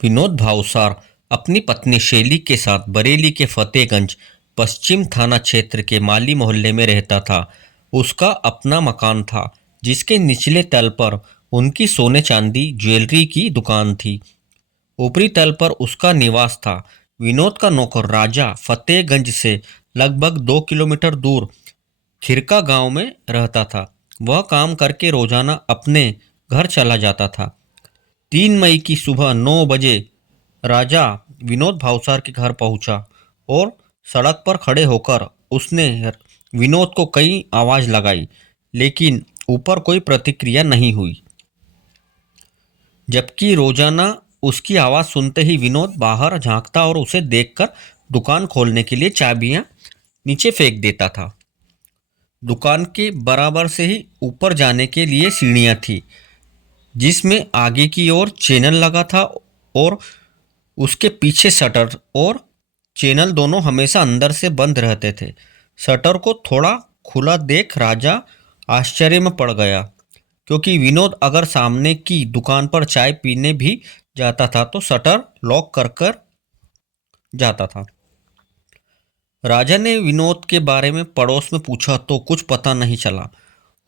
विनोद भावसार अपनी पत्नी शैली के साथ बरेली के फतेहगंज पश्चिम थाना क्षेत्र के माली मोहल्ले में रहता था। उसका अपना मकान था, जिसके निचले तल पर उनकी सोने चांदी ज्वेलरी की दुकान थी। ऊपरी तल पर उसका निवास था। विनोद का नौकर राजा फतेहगंज से लगभग 2 किलोमीटर दूर खिरका गांव में रहता था। वह काम करके रोजाना अपने घर चला जाता था। 3 मई की सुबह 9 बजे राजा विनोद भावसार के घर पहुंचा और सड़क पर खड़े होकर उसने विनोद को कई आवाज लगाई, लेकिन ऊपर कोई प्रतिक्रिया नहीं हुई। जबकि रोजाना उसकी आवाज सुनते ही विनोद बाहर झांकता और उसे देखकर दुकान खोलने के लिए चाबियां नीचे फेंक देता था। दुकान के बराबर से ही ऊपर जाने के लिए सीढ़ियां थी, जिसमें आगे की ओर चैनल लगा था और उसके पीछे शटर और चैनल दोनों हमेशा अंदर से बंद रहते थे। शटर को थोड़ा खुला देख राजा आश्चर्य में पड़ गया, क्योंकि विनोद अगर सामने की दुकान पर चाय पीने भी जाता था तो शटर लॉक कर कर जाता था। राजा ने विनोद के बारे में पड़ोस में पूछा तो कुछ पता नहीं चला।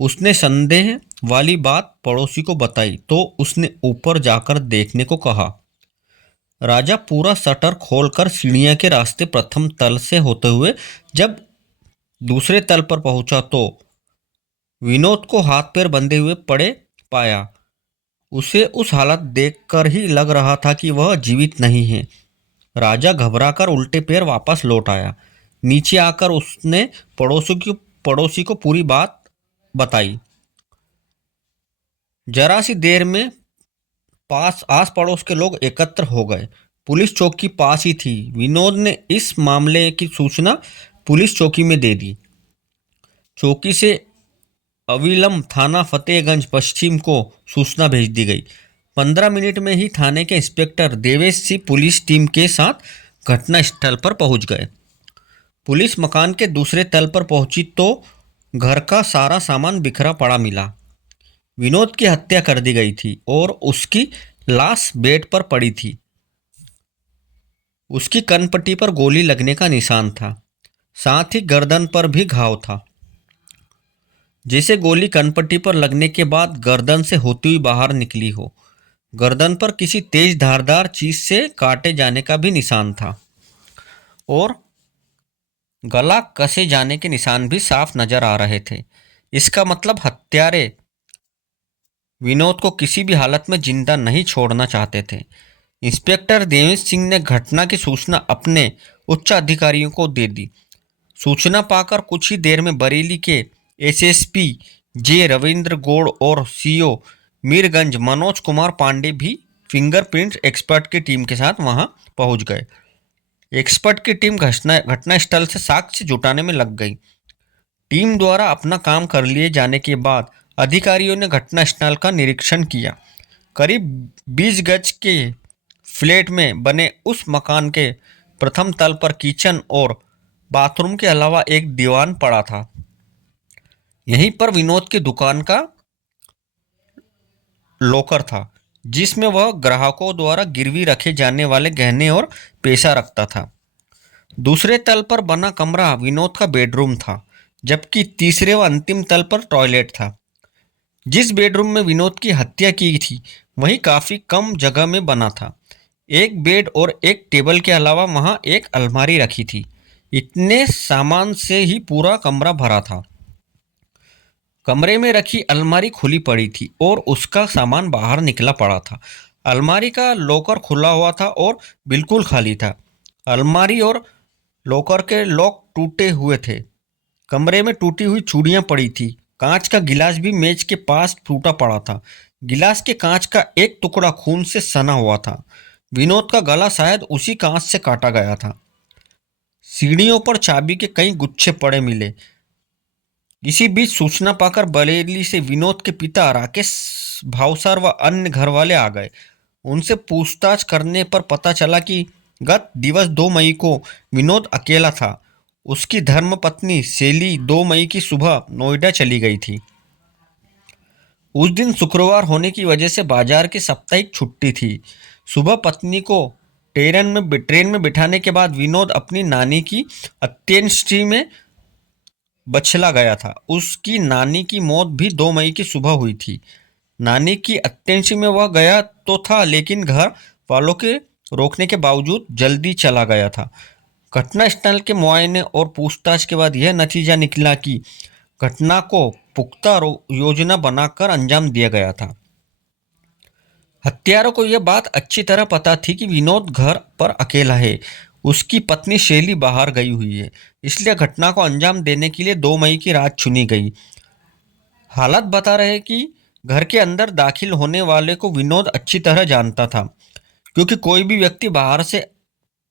उसने संदेह वाली बात पड़ोसी को बताई तो उसने ऊपर जाकर देखने को कहा। राजा पूरा शटर खोलकर सीढ़ियां के रास्ते प्रथम तल से होते हुए जब दूसरे तल पर पहुंचा तो विनोद को हाथ पैर बंधे हुए पड़े पाया। उसे उस हालत देखकर ही लग रहा था कि वह जीवित नहीं है। राजा घबराकर उल्टे पैर वापस लौट आया। नीचे आकर उसने पड़ोसी को पूरी बात बताई। जरा सी देर में पास आस पड़ोस के लोग एकत्र हो गए। पुलिस चौकी पास ही थी। विनोद ने इस मामले की सूचना पुलिस चौकी में दे दी। चौकी से अविलंब थाना फतेहगंज पश्चिम को सूचना भेज दी गई। 15 मिनट में ही थाने के inspector Devesh Singh police team के साथ घटना स्थल पर पहुंच गए। पुलिस मकान के दूसरे तल पर पहुंची तो घर का सारा सामान बिखरा पड़ा मिला। विनोद की हत्या कर दी गई थी और उसकी लाश बेड पर पड़ी थी। उसकी कनपट्टी पर गोली लगने का निशान था। साथ ही गर्दन पर भी घाव था, जैसे गोली कनपट्टी पर लगने के बाद गर्दन से होती हुई बाहर निकली हो। गर्दन पर किसी तेज धारदार चीज से काटे जाने का भी निशान था और गला कसे जाने के निशान भी साफ नजर आ रहे थे। इसका मतलब हत्यारे विनोद को किसी भी हालत में जिंदा नहीं छोड़ना चाहते थे। इंस्पेक्टर देवेश सिंह ने घटना की सूचना अपने उच्च अधिकारियों को दे दी। सूचना पाकर कुछ ही देर में बरेली के एसएसपी जे रविंद्र गौड़ और सीओ मीरगंज मनोज कुमार पांडे भी फिंगरप्रिंट एक्सपर्ट की टीम के साथ वहां पहुंच गए। एक्सपर्ट की टीम घटनास्थल से साक्ष्य जुटाने में लग गई। टीम द्वारा अपना काम कर लिए जाने के बाद अधिकारियों ने घटनास्थल का निरीक्षण किया। करीब 20 गज के फ्लैट में बने उस मकान के प्रथम तल पर किचन और बाथरूम के अलावा एक दीवान पड़ा था। यहीं पर विनोद की दुकान का लॉकर था, जिसमें वह ग्राहकों द्वारा गिरवी रखे जाने वाले गहने और पैसा रखता था। दूसरे तल पर बना कमरा विनोद का बेडरूम था, जबकि तीसरे व अंतिम तल पर टॉयलेट था। जिस बेडरूम में विनोद की हत्या की थी वही काफी कम जगह में बना था। एक बेड और एक टेबल के अलावा वहां एक अलमारी रखी थी। इतने सामान से ही पूरा कमरा भरा था। कमरे में रखी अलमारी खुली पड़ी थी और उसका सामान बाहर निकला पड़ा था। अलमारी का लॉकर खुला हुआ था और बिल्कुल खाली था। अलमारी और लॉकर के लॉक टूटे हुए थे। कमरे में टूटी हुई चूड़ियां पड़ी थी। कांच का गिलास भी मेज के पास टूटा पड़ा था। गिलास के कांच का एक टुकड़ा खून से सना हुआ था। विनोद का गला शायद उसी कांच से काटा गया था। सीढ़ियों पर चाबी के कई गुच्छे पड़े मिले। इसी बीच सूचना पाकर बरेली से विनोद के पिता राकेश भावसार व अन्य घर वाले आ गए। उनसे पूछताछ करने पर पता चला कि गत दिवस 2 मई को विनोद अकेला था। उसकी धर्मपत्नी शैली 2 मई की सुबह नोएडा चली गई थी। उस दिन शुक्रवार होने की वजह से बाजार की साप्ताहिक छुट्टी थी। सुबह पत्नी को ट्रेन में बिठाने के बाद विनोद अपनी नानी की अंत्येष्टि में बछला गया था। उसकी नानी की मौत भी 2 मई की सुबह हुई थी। नानी की अंत्येष्टि में वह गया तो था, लेकिन घर वालों के रोकने के बावजूद जल्दी चला गया था। घटनास्थल के मुआयने और पूछताछ के बाद यह नतीजा निकला कि घटना को पुख्ता योजना बनाकर अंजाम दिया गया था। हत्यारों को यह बात अच्छी तरह पता थी कि विनोद घर पर अकेला है, उसकी पत्नी शैली बाहर गई हुई है, इसलिए घटना को अंजाम देने के लिए 2 मई की रात चुनी गई। हालात बता रहे कि घर के अंदर दाखिल होने वाले को विनोद अच्छी तरह जानता था, क्योंकि कोई भी व्यक्ति बाहर से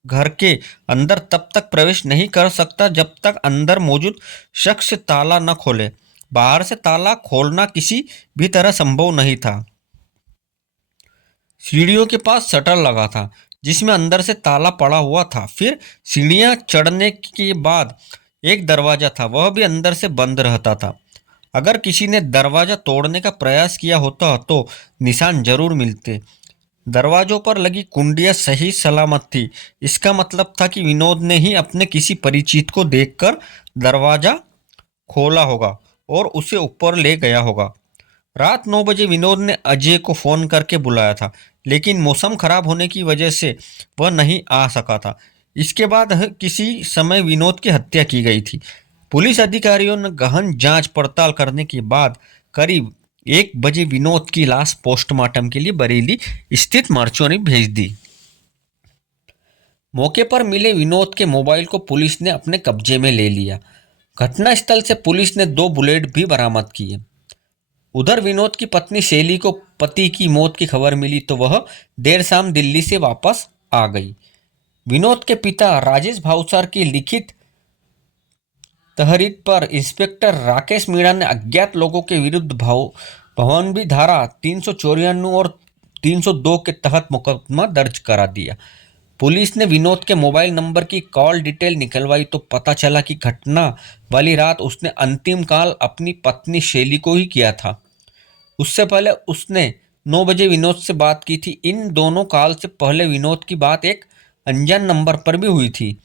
घर के अंदर तब तक प्रवेश नहीं कर सकता जब तक अंदर मौजूद शख्स ताला न खोले। बाहर से ताला खोलना किसी भी तरह संभव नहीं था। सीढ़ियों के पास शटर लगा था जिसमें अंदर से ताला पड़ा हुआ था। फिर सीढ़ियां चढ़ने के बाद एक दरवाजा था, वह भी अंदर से बंद रहता था। अगर किसी ने दरवाजा तोड़ने का प्रयास किया होता तो निशान जरूर मिलते। दरवाजों पर लगी कुंडियां सही सलामत थी। इसका मतलब था कि विनोद ने ही अपने किसी परिचित को देखकर दरवाजा खोला होगा और उसे ऊपर ले गया होगा। रात 9 बजे विनोद ने अजय को फ़ोन करके बुलाया था, लेकिन मौसम खराब होने की वजह से वह नहीं आ सका था। इसके बाद किसी समय विनोद की हत्या की गई थी। पुलिस अधिकारियों ने गहन जांच पड़ताल करने के बाद करीब 1 बजे विनोद की लाश पोस्टमार्टम के लिए बरेली स्थित मर्चुरी भेज दी। मौके पर मिले विनोद के मोबाइल को पुलिस ने अपने कब्जे में ले लिया। घटनास्थल से पुलिस ने 2 बुलेट भी बरामद किए। उधर विनोद की पत्नी शैली को पति की मौत की खबर मिली तो वह देर शाम दिल्ली से वापस आ गई। विनोद के पिता राजेश भावसार की लिखित तहरीर पर इंस्पेक्टर राकेश मीणा ने अज्ञात लोगों के विरुद्ध भवनवी धारा 394 और 302 के तहत मुकदमा दर्ज करा दिया। पुलिस ने विनोद के मोबाइल नंबर की कॉल डिटेल निकलवाई तो पता चला कि घटना वाली रात उसने अंतिम कॉल अपनी पत्नी शैली को ही किया था। उससे पहले उसने 9 बजे विनोद से बात की थी। इन दोनों कॉल से पहले विनोद की बात एक अनजान नंबर पर भी हुई थी।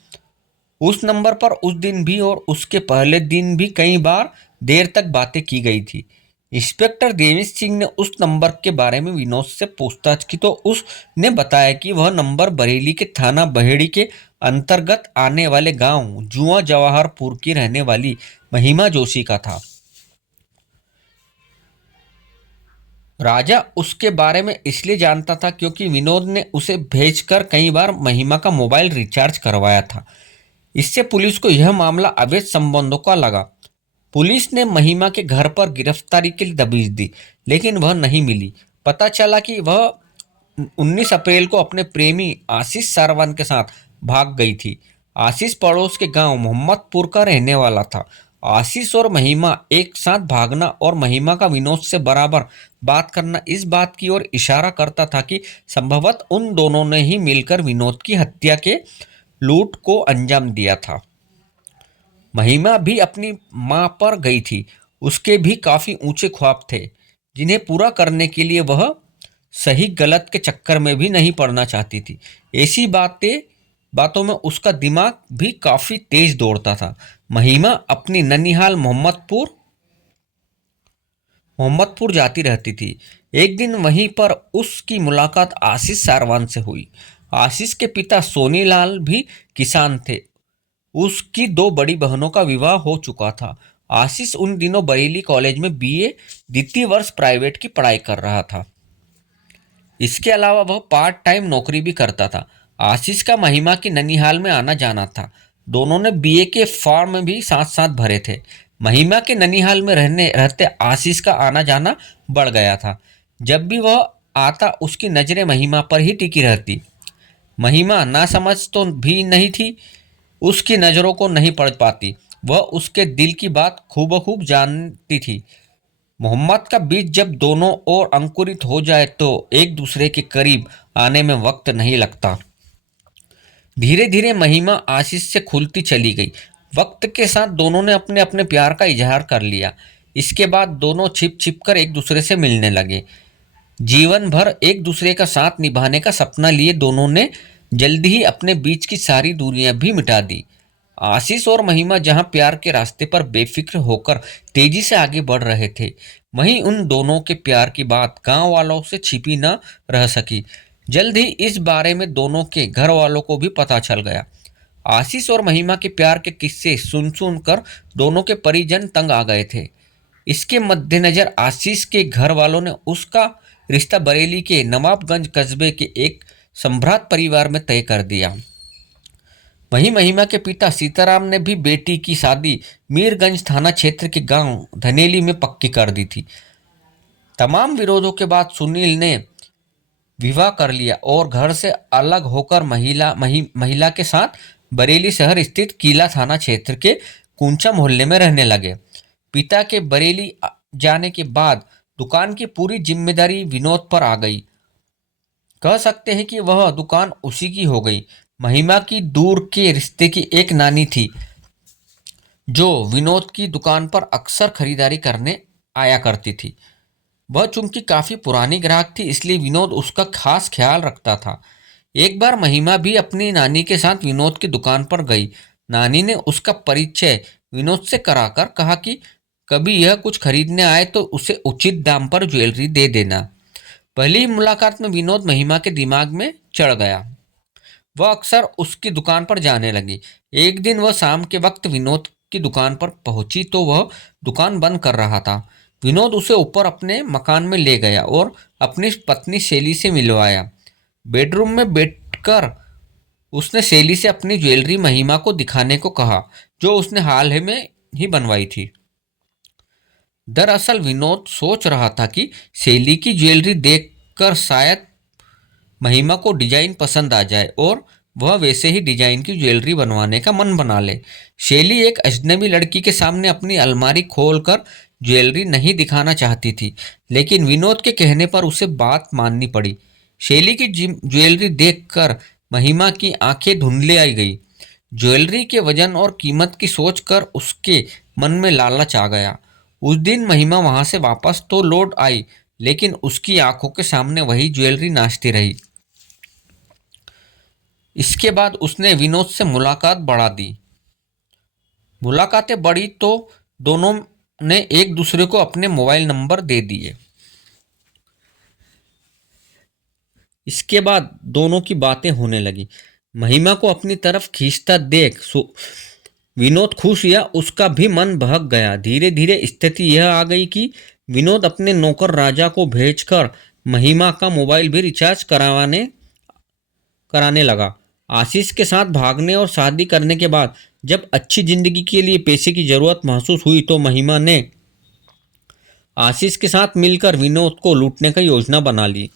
उस नंबर पर उस दिन भी और उसके पहले दिन भी कई बार देर तक बातें की गई थी। इंस्पेक्टर देवेश सिंह ने उस नंबर के बारे में विनोद से पूछताछ की तो उसने बताया कि वह नंबर बरेली के थाना बहेड़ी के अंतर्गत आने वाले गांव जुआ जवाहरपुर की रहने वाली महिमा जोशी का था। राजा उसके बारे में इसलिए जानता था क्योंकि विनोद ने उसे भेजकर कई बार महिमा का मोबाइल रिचार्ज करवाया था। इससे पुलिस को यह मामला अवैध संबंधों का लगा। पुलिस ने महिमा के घर पर गिरफ्तारी के लिए दबिश दी, लेकिन वह नहीं मिली। पता चला कि वह 19 अप्रैल को अपने प्रेमी आशीष सारवान के साथ भाग गई थी। आशीष पड़ोस के गांव मोहम्मदपुर का रहने वाला था। आशीष और महिमा एक साथ भागना और महिमा का विनोद से बराबर बात करना इस बात की ओर इशारा करता था कि संभवतः उन दोनों ने ही मिलकर विनोद की हत्या के लूट को अंजाम दिया था। महिमा भी अपनी मां पर गई थी। उसके भी काफी ऊंचे ख्वाब थे जिन्हें पूरा करने के लिए वह सही गलत के चक्कर में भी नहीं पड़ना चाहती थी। ऐसी बातों में उसका दिमाग भी काफी तेज दौड़ता था। महिमा अपनी ननिहाल मोहम्मदपुर जाती रहती थी। एक दिन वहीं पर उसकी मुलाकात आशीष सारवान से हुई। आशीष के पिता सोनीलाल भी किसान थे। उसकी 2 बड़ी बहनों का विवाह हो चुका था। आशीष उन दिनों बरेली कॉलेज में बीए द्वितीय वर्ष प्राइवेट की पढ़ाई कर रहा था। इसके अलावा वह पार्ट टाइम नौकरी भी करता था। आशीष का महिमा की ननिहाल में आना जाना था। दोनों ने बीए के फॉर्म भी साथ साथ भरे थे। महिमा के ननिहाल में रहते आशीष का आना जाना बढ़ गया था। जब भी वह आता उसकी नजरें महिमा पर ही टिकी रहती। महिमा नासमझ तो भी नहीं थी, उसकी नज़रों को नहीं पढ़ पाती। वह उसके दिल की बात खूब जानती थी। मोहम्मद का बीज जब दोनों ओर अंकुरित हो जाए तो एक दूसरे के करीब आने में वक्त नहीं लगता। धीरे धीरे महिमा आशीष से खुलती चली गई। वक्त के साथ दोनों ने अपने अपने प्यार का इजहार कर लिया। इसके बाद दोनों छिप छिप कर एक दूसरे से मिलने लगे। जीवन भर एक दूसरे का साथ निभाने का सपना लिए दोनों ने जल्दी ही अपने बीच की सारी दूरियां भी मिटा दी। आशीष और महिमा जहां प्यार के रास्ते पर बेफिक्र होकर तेजी से आगे बढ़ रहे थे, वहीं उन दोनों के प्यार की बात गांव वालों से छिपी न रह सकी। जल्द ही इस बारे में दोनों के घर वालों को भी पता चल गया। आशीष और महिमा के प्यार के किस्से सुन सुन कर दोनों के परिजन तंग आ गए थे। इसके मद्देनजर आशीष के घर वालों ने उसका रिश्ता बरेली के नवाबगंज कस्बे के एक संभ्रांत परिवार में तय कर दिया। वहीं महिमा के पिता सीताराम ने भी बेटी की शादी मीरगंज थाना क्षेत्र के गांव धनेली में पक्की कर दी थी। तमाम विरोधों के बाद सुनील ने विवाह कर लिया और घर से अलग होकर महिला के साथ बरेली शहर स्थित किला थाना क्षेत्र के कुंचा मोहल्ले में रहने लगे। पिता के बरेली जाने के बाद दुकान की पूरी जिम्मेदारी विनोद पर आ गई। कह सकते हैं कि वह दुकान उसी की हो गई। महिमा की दूर के रिश्ते की एक नानी थी जो विनोद की दुकान पर अक्सर खरीदारी करने आया करती थी। वह चूंकि काफी पुरानी ग्राहक थी, इसलिए विनोद उसका खास ख्याल रखता था। एक बार महिमा भी अपनी नानी के साथ विनोद की दुकान पर गई। नानी ने उसका परिचय विनोद से कराकर कहा कि कभी यह कुछ खरीदने आए तो उसे उचित दाम पर ज्वेलरी दे देना। पहली ही मुलाकात में विनोद महिमा के दिमाग में चढ़ गया। वह अक्सर उसकी दुकान पर जाने लगी। एक दिन वह शाम के वक्त विनोद की दुकान पर पहुंची तो वह दुकान बंद कर रहा था। विनोद उसे ऊपर अपने मकान में ले गया और अपनी पत्नी शैली से मिलवाया। बेडरूम में बैठकर उसने शैली से अपनी ज्वेलरी महिमा को दिखाने को कहा, जो उसने हाल ही में ही बनवाई थी। दरअसल विनोद सोच रहा था कि शैली की ज्वेलरी देखकर शायद महिमा को डिजाइन पसंद आ जाए और वह वैसे ही डिजाइन की ज्वेलरी बनवाने का मन बना ले। शैली एक अजनबी लड़की के सामने अपनी अलमारी खोलकर ज्वेलरी नहीं दिखाना चाहती थी, लेकिन विनोद के कहने पर उसे बात माननी पड़ी। शैली की ज्वेलरी देखकर महिमा की आंखें धुंधले आई गई। ज्वेलरी के वजन और कीमत की सोचकर उसके मन में लालच आ गया। उस दिन महिमा वहां से वापस तो लौट आई, लेकिन उसकी आंखों के सामने वही ज्वेलरी नाचती रही। इसके बाद उसने विनोद से मुलाकात बढ़ा दी। मुलाकातें बढ़ी तो दोनों ने एक दूसरे को अपने मोबाइल नंबर दे दिए। इसके बाद दोनों की बातें होने लगी। महिमा को अपनी तरफ खींचता देख विनोद खुश हुआ, उसका भी मन बहक गया। धीरे धीरे स्थिति यह आ गई कि विनोद अपने नौकर राजा को भेजकर महिमा का मोबाइल भी रिचार्ज कराने लगा। आशीष के साथ भागने और शादी करने के बाद जब अच्छी जिंदगी के लिए पैसे की जरूरत महसूस हुई तो महिमा ने आशीष के साथ मिलकर विनोद को लूटने का योजना बना ली।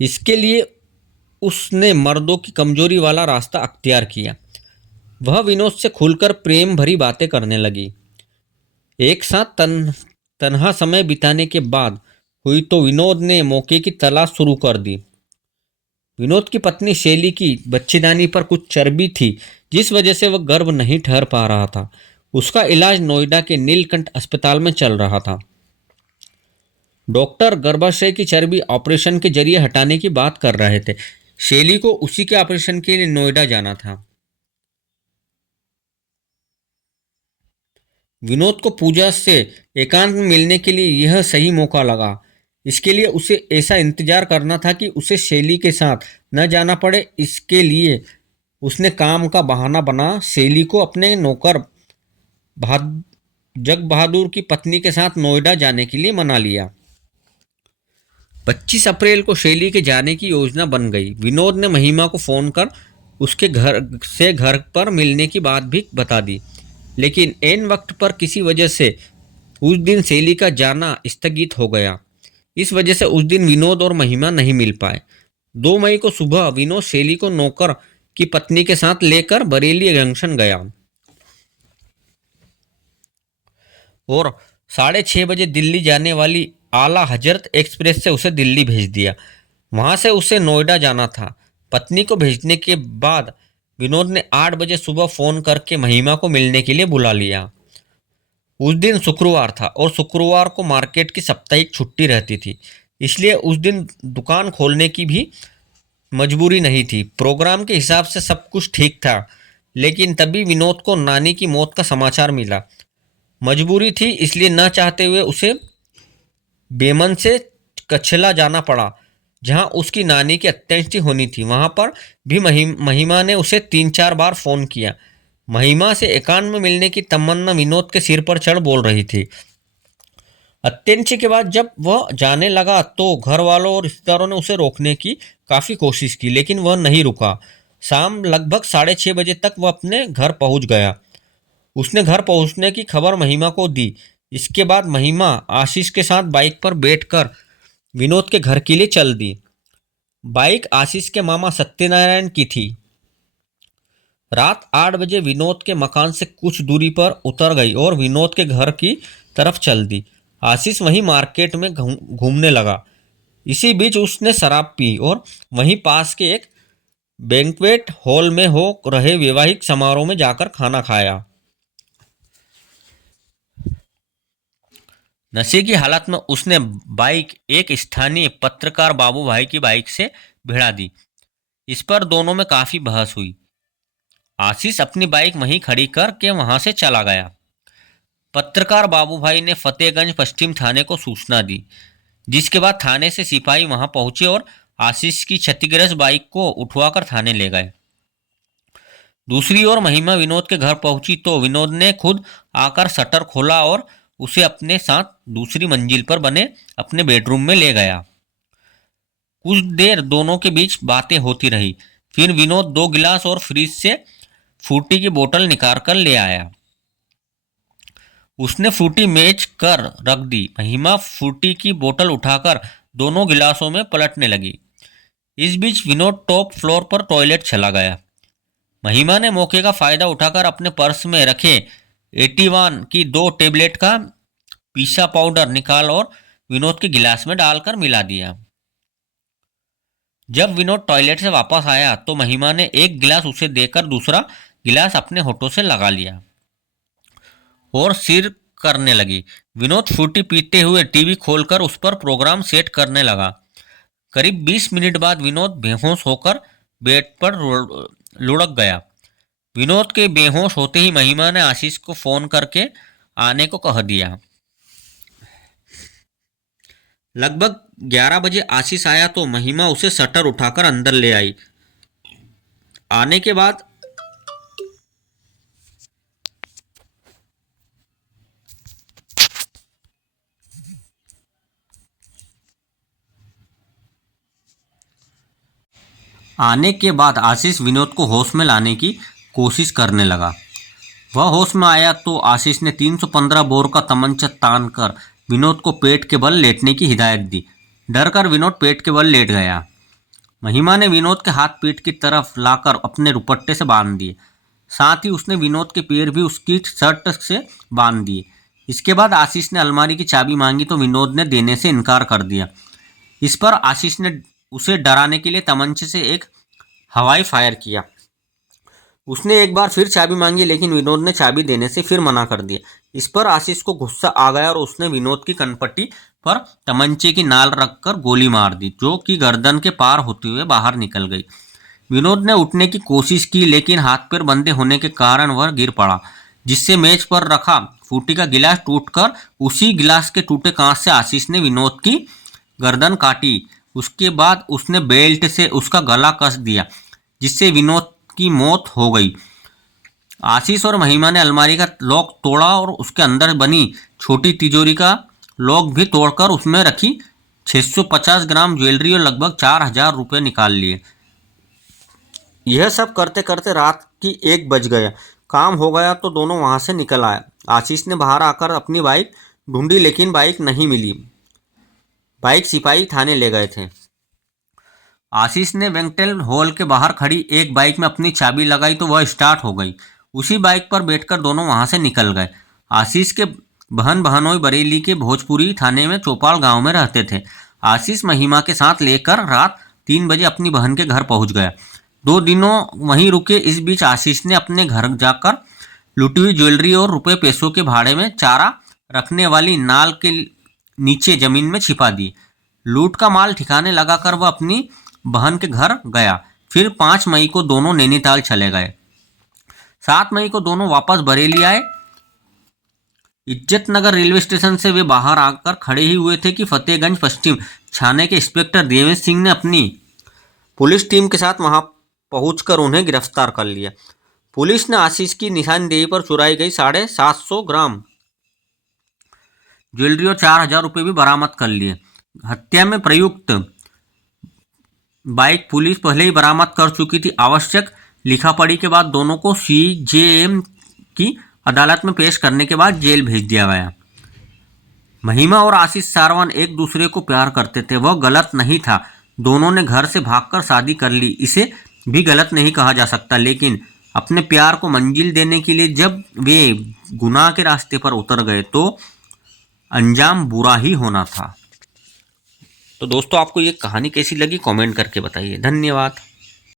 इसके लिए उसने मर्दों की कमजोरी वाला रास्ता अख्तियार किया। वह विनोद से खुलकर प्रेम भरी बातें करने लगी। एक साथ तन्हा समय बिताने के बाद हुई तो विनोद ने मौके की तलाश शुरू कर दी। विनोद की पत्नी शैली की बच्चेदानी पर कुछ चर्बी थी, जिस वजह से वह गर्भ नहीं ठहर पा रहा था। उसका इलाज नोएडा के नीलकंठ अस्पताल में चल रहा था। डॉक्टर गर्भाशय की चर्बी ऑपरेशन के जरिए हटाने की बात कर रहे थे। शैली को उसी के ऑपरेशन के लिए नोएडा जाना था। विनोद को पूजा से एकांत में मिलने के लिए यह सही मौका लगा। इसके लिए उसे ऐसा इंतजार करना था कि उसे शैली के साथ न जाना पड़े। इसके लिए उसने काम का बहाना बना शैली को अपने नौकर जग बहादुर की पत्नी के साथ नोएडा जाने के लिए मना लिया। 25 अप्रैल को शैली के जाने की योजना बन गई। विनोद ने महिमा को फ़ोन कर उसके घर पर मिलने की बात भी बता दी, लेकिन ऐन वक्त पर किसी वजह से उस दिन शैली का जाना स्थगित हो गया। इस वजह से उस दिन विनोद और महिमा नहीं मिल पाए। 2 मई को सुबह विनोद शैली को नौकर की पत्नी के साथ लेकर बरेली जंक्शन गया और 6:30 बजे दिल्ली जाने वाली आला हजरत एक्सप्रेस से उसे दिल्ली भेज दिया। वहां से उसे नोएडा जाना था। पत्नी को भेजने के बाद विनोद ने 8 बजे सुबह फ़ोन करके महिमा को मिलने के लिए बुला लिया। उस दिन शुक्रवार था और शुक्रवार को मार्केट की साप्ताहिक छुट्टी रहती थी, इसलिए उस दिन दुकान खोलने की भी मजबूरी नहीं थी। प्रोग्राम के हिसाब से सब कुछ ठीक था, लेकिन तभी विनोद को नानी की मौत का समाचार मिला। मजबूरी थी, इसलिए न चाहते हुए उसे बेमन से कछला जाना पड़ा, जहां उसकी नानी की अंत्येष्टि होनी थी। वहां पर भी महिमा ने उसे 3-4 बार फोन किया। महिमा से एकांत में मिलने की तमन्ना विनोद के सिर पर चढ़ बोल रही थी। अंत्येष्टि के बाद जब वह जाने लगा तो घर वालों और रिश्तेदारों ने उसे रोकने की काफी कोशिश की, लेकिन वह नहीं रुका। शाम लगभग 6:30 बजे तक वह अपने घर पहुंच गया। उसने घर पहुंचने की खबर महिमा को दी। इसके बाद महिमा आशीष के साथ बाइक पर बैठकर विनोद के घर के लिए चल दी। बाइक आशीष के मामा सत्यनारायण की थी। रात 8 बजे विनोद के मकान से कुछ दूरी पर उतर गई और विनोद के घर की तरफ चल दी। आशीष वहीं मार्केट में घूमने लगा। इसी बीच उसने शराब पी और वहीं पास के एक बैंक्वेट हॉल में हो रहे वैवाहिक समारोह में जाकर खाना खाया। नशे की हालत में उसने बाइक एक स्थानीय पत्रकार बाबू भाई की बाइक से भिड़ा दी। इस पर दोनों में काफी बहस हुई। आशीष अपनी बाइक वहीं खड़ी करके वहां से चला गया। पत्रकार बाबू भाई ने फतेहगंज पश्चिम थाने को सूचना दी, जिसके बाद थाने से सिपाही वहां पहुंचे और आशीष की क्षतिग्रस्त बाइक को उठवाकर थाने ले गए। दूसरी ओर महिमा विनोद के घर पहुंची तो विनोद ने खुद आकर शटर खोला और उसे अपने साथ दूसरी मंजिल पर बने अपने बेडरूम में ले गया। कुछ देर दोनों के बीच बातें होती रही। फिर विनोद 2 गिलास और फ्रिज से फ्रूटी की बोतल निकाल कर ले आया। उसने फ्रूटी मेज कर रख दी। महिमा फ्रूटी की बोतल उठाकर दोनों गिलासों में पलटने लगी। इस बीच विनोद टॉप फ्लोर पर टॉयलेट चला गया। महिमा ने मौके का फायदा उठाकर अपने पर्स में रखे 81 की 2 टेबलेट का पीसा पाउडर निकाल और विनोद के गिलास में डालकर मिला दिया। जब विनोद टॉयलेट से वापस आया तो महिमा ने एक गिलास उसे देकर दूसरा गिलास अपने होठों से लगा लिया और सिर करने लगी। विनोद फ्रूटी पीते हुए टीवी खोलकर उस पर प्रोग्राम सेट करने लगा। करीब 20 मिनट बाद विनोद बेहोश होकर बेड पर लुढ़क गया। विनोद के बेहोश होते ही महिमा ने आशीष को फोन करके आने को कह दिया। लगभग 11 बजे आशीष आया तो महिमा उसे शटर उठाकर अंदर ले आई। आने के बाद आशीष विनोद को होश में लाने की कोशिश करने लगा। वह होश में आया तो आशीष ने 315 बोर का तमंचा तान कर विनोद को पेट के बल लेटने की हिदायत दी। डर कर विनोद पेट के बल लेट गया। महिमा ने विनोद के हाथ पीठ की तरफ लाकर अपने दुपट्टे से बांध दिए। साथ ही उसने विनोद के पैर भी उसकी शर्ट से बांध दिए। इसके बाद आशीष ने अलमारी की चाबी मांगी तो विनोद ने देने से इनकार कर दिया। इस पर आशीष ने उसे डराने के लिए तमंचे से एक हवाई फायर किया। उसने एक बार फिर चाबी मांगी, लेकिन विनोद ने चाबी देने से फिर मना कर दिया। इस पर आशीष को गुस्सा आ गया और उसने विनोद की कनपट्टी पर तमंचे की नाल रखकर गोली मार दी, जो कि गर्दन के पार होते हुए बाहर निकल गई। विनोद ने उठने की कोशिश की, लेकिन हाथ पैर बंधे होने के कारण वह गिर पड़ा, जिससे मेज पर रखा फ्रूटी का गिलास टूटकर उसी गिलास के टूटे कांच से आशीष ने विनोद की गर्दन काटी। उसके बाद उसने बेल्ट से उसका गला कस दिया, जिससे विनोद की मौत हो गई। आशीष और महिमा ने अलमारी का लॉक तोड़ा और उसके अंदर बनी छोटी तिजोरी का लॉक भी तोड़कर उसमें रखी 650 ग्राम ज्वेलरी और लगभग 4000 रुपये निकाल लिए। यह सब करते करते रात की 1 बज गया। काम हो गया तो दोनों वहां से निकल आए। आशीष ने बाहर आकर अपनी बाइक ढूंढी, लेकिन बाइक नहीं मिली। बाइक सिपाही थाने ले गए थे। आशीष ने बैंक्वेट हॉल के बाहर खड़ी एक बाइक में अपनी चाबी लगाई तो वह स्टार्ट हो गई। उसी बाइक पर बैठकर दोनों वहां से निकल गए। आशीष के बहन बहनोई बरेली के भोजपुरी थाने में चौपाल गांव में रहते थे। आशीष महिमा के साथ लेकर रात 3 बजे अपनी बहन के घर पहुंच गया। 2 दिनों वहीं रुके। इस बीच आशीष ने अपने घर जाकर लूटी हुई ज्वेलरी और रुपए पैसों के भाड़े में चारा रखने वाली नाल के नीचे जमीन में छिपा दी। लूट का माल ठिकाने लगाकर वह अपनी बहन के घर गया। फिर 5 मई को दोनों नैनीताल चले गए। 7 मई को दोनों वापस बरेली आए। इज्जतनगर रेलवे स्टेशन से वे बाहर आकर खड़े ही हुए थे कि फतेहगंज पश्चिम थाने के इंस्पेक्टर देवेंद्र सिंह ने अपनी पुलिस टीम के साथ वहां पहुंचकर उन्हें गिरफ्तार कर लिया। पुलिस ने आशीष की निशानदेही पर चुराई गई 750 ग्राम ज्वेलरी और 4000 रुपये भी बरामद कर लिए। हत्या में प्रयुक्त बाइक पुलिस पहले ही बरामद कर चुकी थी। आवश्यक लिखापढ़ी के बाद दोनों को सीजेएम की अदालत में पेश करने के बाद जेल भेज दिया गया। महिमा और आशीष सारवान एक दूसरे को प्यार करते थे, वह गलत नहीं था। दोनों ने घर से भागकर शादी कर ली, इसे भी गलत नहीं कहा जा सकता। लेकिन अपने प्यार को मंजिल देने के लिए जब वे गुनाह के रास्ते पर उतर गए तो अंजाम बुरा ही होना था। तो दोस्तों, आपको ये कहानी कैसी लगी कमेंट करके बताइए। धन्यवाद।